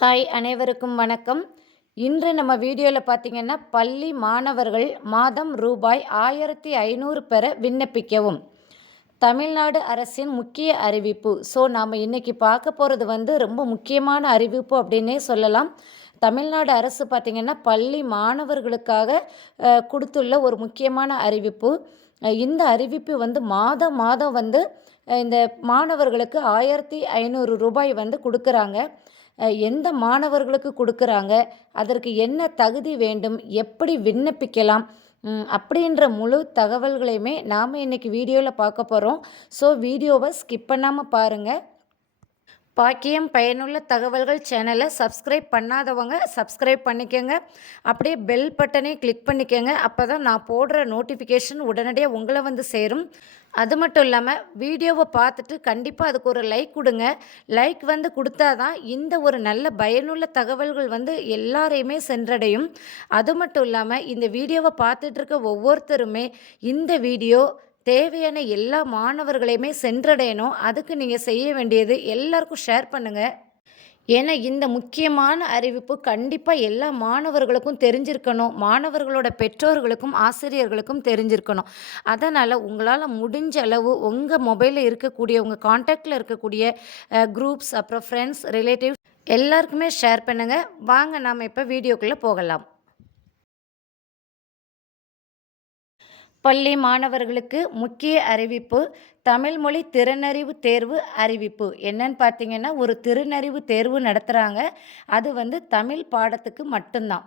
Hi அனைவருக்கும் வணக்கம். இன்று நம்ம வீடியோவில் பார்த்தீங்கன்னா பள்ளி மாணவர்கள் மாதம் ரூபாய் 1500 பெற விண்ணப்பிக்கவும் தமிழ்நாடு அரசின் முக்கிய அறிவிப்பு. நாம் இன்னைக்கு பார்க்க போகிறது ரொம்ப முக்கியமான அறிவிப்பு அப்படின்னே சொல்லலாம். தமிழ்நாடு அரசு பார்த்திங்கன்னா பள்ளி மாணவர்களுக்காக கொடுத்துள்ள ஒரு முக்கியமான அறிவிப்பு. இந்த அறிவிப்பு மாதம் மாதம் இந்த மாணவர்களுக்கு 1500 ரூபாய் கொடுக்குறாங்க. எந்த மாணவர்களுக்கு கொடுக்குறாங்க, அதற்கு என்ன தகுதி வேண்டும், எப்படி விண்ணப்பிக்கலாம் அப்படின்ற முழு தகவல்களையுமே நாம் இன்றைக்கி வீடியோவில் பார்க்க போகிறோம். வீடியோவை ஸ்கிப் பண்ணாமல் பாருங்கள். பாக்கியம் பயனுள்ள தகவல்கள் சேனலை சப்ஸ்கிரைப் பண்ணாதவங்க சப்ஸ்கிரைப் பண்ணிக்கோங்க. அப்படியே பெல் பட்டனை கிளிக் பண்ணிக்கோங்க. அப்போ தான் நான் போடுற நோட்டிஃபிகேஷன் உடனடியாக உங்களை சேரும். அது மட்டும் இல்லாமல் வீடியோவை பார்த்துட்டு கண்டிப்பாக அதுக்கு ஒரு லைக் கொடுங்க. லைக் கொடுத்தா தான் இந்த ஒரு நல்ல பயனுள்ள தகவல்கள் எல்லாரையுமே சென்றடையும். அது மட்டும் இல்லாமல் இந்த வீடியோவை பார்த்துட்டு இருக்க ஒவ்வொருத்தருமே இந்த வீடியோ தேவையான எல்லா மாணவர்களையுமே சென்றடையணும். அதுக்கு நீங்கள் செய்ய வேண்டியது எல்லாருக்கும் ஷேர் பண்ணுங்கள். ஏன்னா இந்த முக்கியமான அறிவிப்பு கண்டிப்பாக எல்லா மாணவர்களுக்கும் தெரிஞ்சிருக்கணும். மாணவர்களோட பெற்றோர்களுக்கும் ஆசிரியர்களுக்கும் தெரிஞ்சிருக்கணும். அதனால் உங்களால் முடிஞ்ச அளவு உங்கள் மொபைலில் இருக்கக்கூடிய உங்கள் காண்டாக்டில் இருக்கக்கூடிய குரூப்ஸ், அப்புறம் ஃப்ரெண்ட்ஸ், ரிலேட்டிவ்ஸ் எல்லாருக்குமே ஷேர் பண்ணுங்கள். வாங்க நாம் இப்போ வீடியோக்குள்ளே போகலாம். பள்ளி மாணவர்களுக்கு முக்கிய அறிவிப்பு. தமிழ் மொழி திறனறிவு தேர்வு அறிவிப்பு. என்னன்னு பார்த்தீங்கன்னா, ஒரு திறனறிவு தேர்வு நடத்துகிறாங்க. அது தமிழ் பாடத்துக்கு மட்டும்தான்.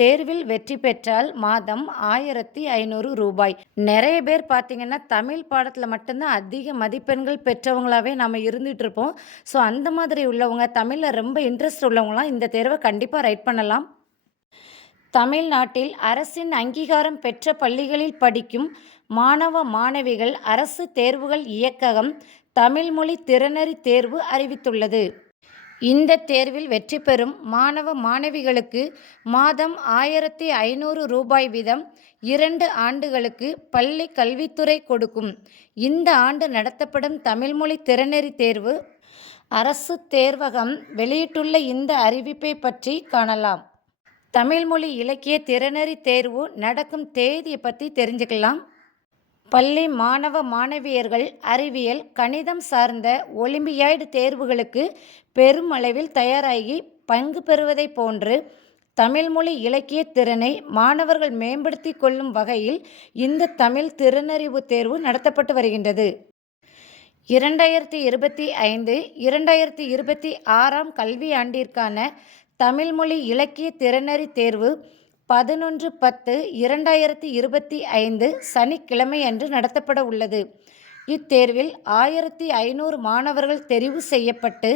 தேர்வில் வெற்றி பெற்றால் மாதம் 1500 ரூபாய். நிறைய பேர் பார்த்தீங்கன்னா தமிழ் பாடத்தில் மட்டும்தான் அதிக மதிப்பெண்கள் பெற்றவங்களாகவே நம்ம இருந்துகிட்டு இருப்போம். அந்த மாதிரி உள்ளவங்க, தமிழில் ரொம்ப இன்ட்ரெஸ்ட் உள்ளவங்களாம் இந்த தேர்வை கண்டிப்பாக ரைட் பண்ணலாம். தமிழ்நாட்டில் அரசின் அங்கீகாரம் பெற்ற பள்ளிகளில் படிக்கும் மாணவ மாணவிகள் அரசு தேர்வுகள் இயக்ககம் தமிழ் மொழி திறனறி தேர்வு அறிவித்துள்ளது. இந்த தேர்வில் வெற்றி பெறும் மாணவ மாணவிகளுக்கு மாதம் 1500 ரூபாய் வீதம் 2 ஆண்டுகளுக்கு பள்ளி கல்வித்துறை கொடுக்கும். இந்த ஆண்டு நடத்தப்படும் தமிழ்மொழி திறனறி தேர்வு அரசு தேர்வகம் வெளியிட்டுள்ள இந்த அறிவிப்பை பற்றி காணலாம். தமிழ்மொழி இலக்கிய திறனறி தேர்வு நடக்கும் தேதியை பற்றி தெரிஞ்சுக்கலாம். பள்ளி மாணவ மாணவியர்கள் அறிவியல், கணிதம் சார்ந்த ஒலிம்பியாய்டு தேர்வுகளுக்கு பெருமளவில் தயாராகி பங்கு பெறுவதை போன்று தமிழ்மொழி இலக்கிய திறனை மாணவர்கள் மேம்படுத்தி கொள்ளும் வகையில் இந்த தமிழ் திறனறிவு தேர்வு நடத்தப்பட்டு வருகின்றது. 2025-2026 கல்வியாண்டிற்கான தமிழ்மொழி இலக்கிய திறனறி தேர்வு 11/10/2025 சனிக்கிழமை அன்று நடத்தப்பட உள்ளது. இத்தேர்வில் 1500 மாணவர்கள் தெரிவு செய்யப்பட்டு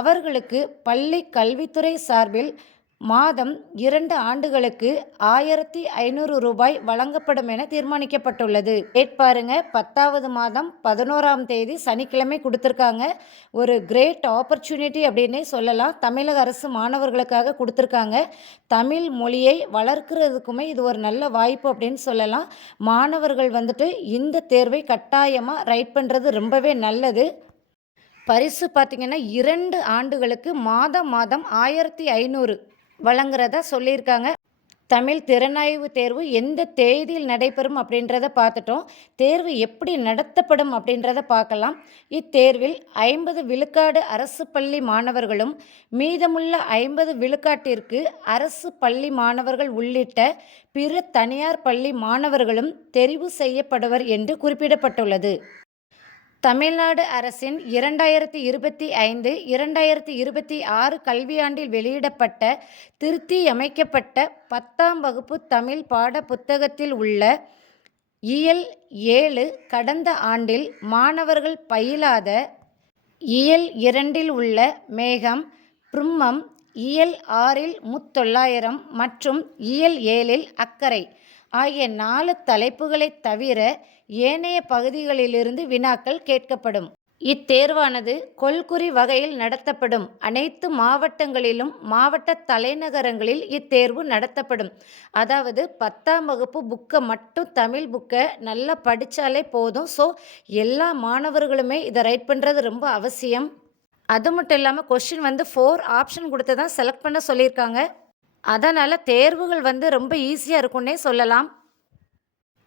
அவர்களுக்கு பள்ளி கல்வித்துறை சார்பில் மாதம் 2 ஆண்டுகளுக்கு 1500 ரூபாய் வழங்கப்படும் என தீர்மானிக்கப்பட்டுள்ளது. பாருங்க, 10வது மாதம் 11ஆம் தேதி சனிக்கிழமை கொடுத்துருக்காங்க. ஒரு கிரேட் ஆப்பர்ச்சுனிட்டி அப்படின்னே சொல்லலாம். தமிழக அரசு மாணவர்களுக்காக கொடுத்துருக்காங்க. தமிழ் மொழியை வளர்க்குறதுக்குமே இது ஒரு நல்ல வாய்ப்பு அப்படின்னு சொல்லலாம். மாணவர்கள் இந்த தேர்வை கட்டாயமாக ரைட் பண்ணுறது ரொம்பவே நல்லது. பரிசு பார்த்திங்கன்னா 2 ஆண்டுகளுக்கு மாதம் 1500 வழங்குறதா சொல்லியிருக்காங்க. தமிழ் திறனாய்வு தேர்வு எந்த தேதியில் நடைபெறும் அப்படின்றத பார்த்துட்டோம். தேர்வு எப்படி நடத்தப்படும் அப்படின்றத பார்க்கலாம். இத்தேர்வில் 50 விழுக்காடு அரசு பள்ளி மாணவர்களும் மீதமுள்ள 50 விழுக்காட்டிற்கு அரசு பள்ளி மாணவர்கள் உள்ளிட்ட பிற தனியார் பள்ளி மாணவர்களும் தெரிவு செய்யப்படுவர் என்று குறிப்பிடப்பட்டுள்ளது. தமிழ்நாடு அரசின் 2025-2026 கல்வியாண்டில் வெளியிடப்பட்ட திருத்தியமைக்கப்பட்ட 10ஆம் வகுப்பு தமிழ் பாட புத்தகத்தில் உள்ள இயல் 7 கடந்த ஆண்டில் மாணவர்கள் பயிலாத இயல் 2 உள்ள மேகம், பிரம்மம், இயல் 6 முத்தொள்ளாயிரம் மற்றும் இயல் 7 அக்கறை ஆகிய 4 தலைப்புகளை தவிர ஏனைய பகுதிகளிலிருந்து வினாக்கள் கேட்கப்படும். இத்தேர்வானது கொள்குறி வகையில் நடத்தப்படும். அனைத்து மாவட்டங்களிலும் மாவட்ட தலைநகரங்களில் இத்தேர்வு நடத்தப்படும். அதாவது 10ஆம் வகுப்பு புக்கை மட்டும், தமிழ் புக்கை நல்லா படித்தாலே போதும். எல்லா மாணவர்களுமே இதை ரைட் பண்ணுறது ரொம்ப அவசியம். அது மட்டும் இல்லாமல் கொஷின் வந்து 4 ஆப்ஷன் கொடுத்து தான் செலக்ட் பண்ண சொல்லியிருக்காங்க. அதனால் தேர்வுகள் வந்து ரொம்ப ஈஸியாக இருக்குன்னே சொல்லலாம்.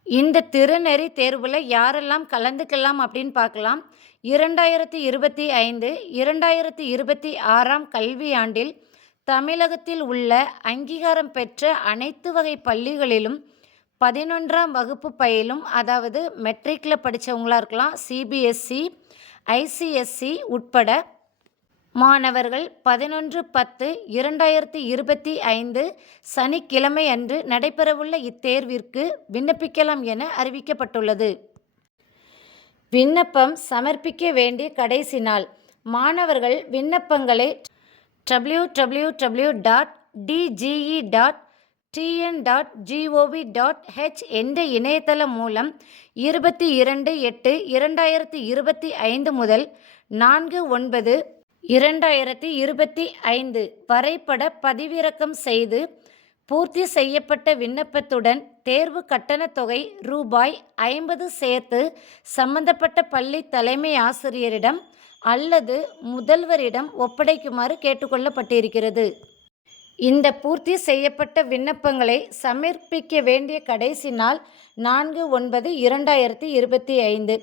இந்த திறனறி தேர்வில் யாரெல்லாம் கலந்துக்கலாம் அப்படின்னு பார்க்கலாம். 2025 2026ஆம் கல்வியாண்டில் தமிழகத்தில் உள்ள அங்கீகாரம் பெற்ற அனைத்து வகை பள்ளிகளிலும் 11ஆம் வகுப்பு பயிலும், அதாவது மெட்ரிக்கில் படித்தவங்களாக இருக்கலாம், சிபிஎஸ்சி, ஐசிஎஸ்சி உட்பட மாணவர்கள் 11/10/2025 சனிக்கிழமை அன்று நடைபெறவுள்ள இத்தேர்விற்கு விண்ணப்பிக்கலாம் என அறிவிக்கப்பட்டுள்ளது. விண்ணப்பம் சமர்ப்பிக்க வேண்டிய கடைசி நாள். மாணவர்கள் விண்ணப்பங்களை www.dge.tn.gov.h என்ற இணையதளம் மூலம் 22/8/2025 முதல் 4/9/2025 வரைபட பதிவிறக்கம் செய்து பூர்த்தி செய்யப்பட்ட விண்ணப்பத்துடன் தேர்வு கட்டணத் தொகை ரூபாய் 50 சேர்த்து சம்பந்தப்பட்ட பள்ளி தலைமை ஆசிரியரிடம் அல்லது முதல்வரிடம் ஒப்படைக்குமாறு கேட்டுக்கொள்ளப்பட்டிருக்கிறது. இந்த பூர்த்தி செய்யப்பட்ட விண்ணப்பங்களை சமர்ப்பிக்க வேண்டிய கடைசி நாள் 4/9/2025.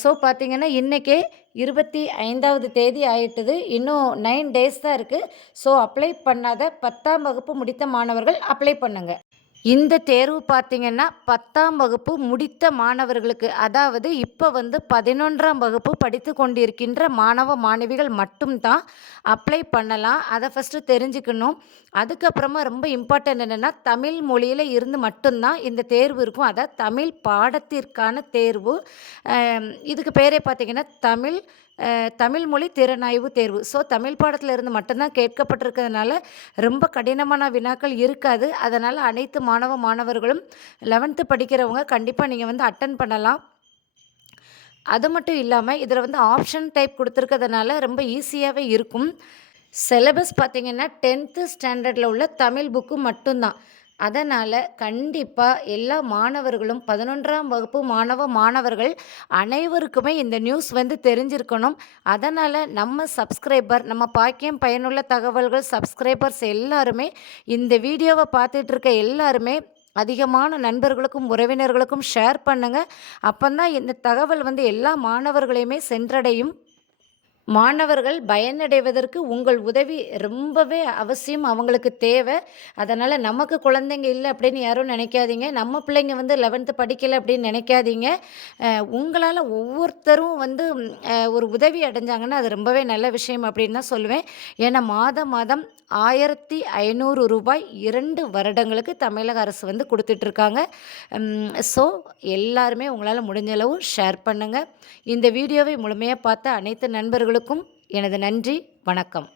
ஸோ பார்த்திங்கன்னா இன்றைக்கே 25வது தேதி ஆயிட்டுது. இன்னும் 9 டேஸ் தான் இருக்குது. ஸோ அப்ளை பண்ணாத 10ஆம் வகுப்பு முடித்த மாணவர்கள் அப்ளை பண்ணுங்கள். இந்த தேர்வு பார்த்திங்கன்னா 10ஆம் வகுப்பு முடித்த மாணவர்களுக்கு, அதாவது இப்போ வந்து 11ஆம் வகுப்பு படித்து கொண்டிருக்கின்ற மாணவ மாணவிகள் மட்டும்தான் அப்ளை பண்ணலாம். அதை ஃபஸ்ட்டு தெரிஞ்சுக்கணும். அதுக்கப்புறமா ரொம்ப இம்பார்ட்டன்ட் என்னென்னா, தமிழ் மொழியில் இருந்து மட்டும்தான் இந்த தேர்வு இருக்கும். அதாவது தமிழ் பாடத்திற்கான தேர்வு. இதுக்கு பேரே பார்த்திங்கன்னா தமிழ் மொழி திறனாய்வு தேர்வு. ஸோ தமிழ் பாடத்தில் இருந்து மட்டும்தான் கேட்கப்பட்டிருக்கிறதுனால ரொம்ப கடினமான வினாக்கள் இருக்காது. அதனால் அனைத்து மாணவர்களும் 11th படிக்கிறவங்க கண்டிப்பாக நீங்கள் வந்து அட்டன் பண்ணலாம். அது மட்டும் இல்லாமல் இதில் வந்து ஆப்ஷன் டைப் கொடுத்துருக்கிறதுனால ரொம்ப ஈஸியாகவே இருக்கும். சிலபஸ் பார்த்திங்கன்னா 10th ஸ்டாண்டர்டில் உள்ள தமிழ் புக்கு மட்டும்தான். அதனால் கண்டிப்பாக எல்லா மாணவர்களும் 11ஆம் வகுப்பு மாணவர்கள் அனைவருக்குமே இந்த நியூஸ் வந்து தெரிஞ்சிருக்கணும். அதனால் நம்ம பாக்கியம் பயனுள்ள தகவல்கள் சப்ஸ்கிரைபர்ஸ் எல்லாருமே இந்த வீடியோவை பார்த்துட்டு இருக்க எல்லாருமே அதிகமான நண்பர்களுக்கும் உறவினர்களுக்கும் ஷேர் பண்ணுங்கள். அப்போதான் இந்த தகவல் வந்து எல்லா மாணவர்களையுமே சென்றடையும். மாணவர்கள் பயனடைவதற்கு உங்கள் உதவி ரொம்பவே அவசியம், அவங்களுக்கு தேவை. அதனால் நமக்கு குழந்தைங்க இல்லை அப்படின்னு யாரும் நினைக்காதீங்க. நம்ம பிள்ளைங்க வந்து 11th படிக்கலை அப்படின்னு நினைக்காதீங்க. உங்களால் ஒவ்வொருத்தரும் வந்து ஒரு உதவி அடைஞ்சாங்கன்னா அது ரொம்பவே நல்ல விஷயம் அப்படின்னு தான் சொல்லுவேன். ஏன்னா மாதம் 1500 ரூபாய் 2 வருடங்களுக்கு தமிழக அரசு வந்து கொடுத்துட்ருக்காங்க. ஸோ எல்லாருமே உங்களால் முடிஞ்சளவு ஷேர் பண்ணுங்கள். இந்த வீடியோவை முழுமையாக பார்த்த அனைத்து நண்பர்களுக்கும் எனது நன்றி, வணக்கம்.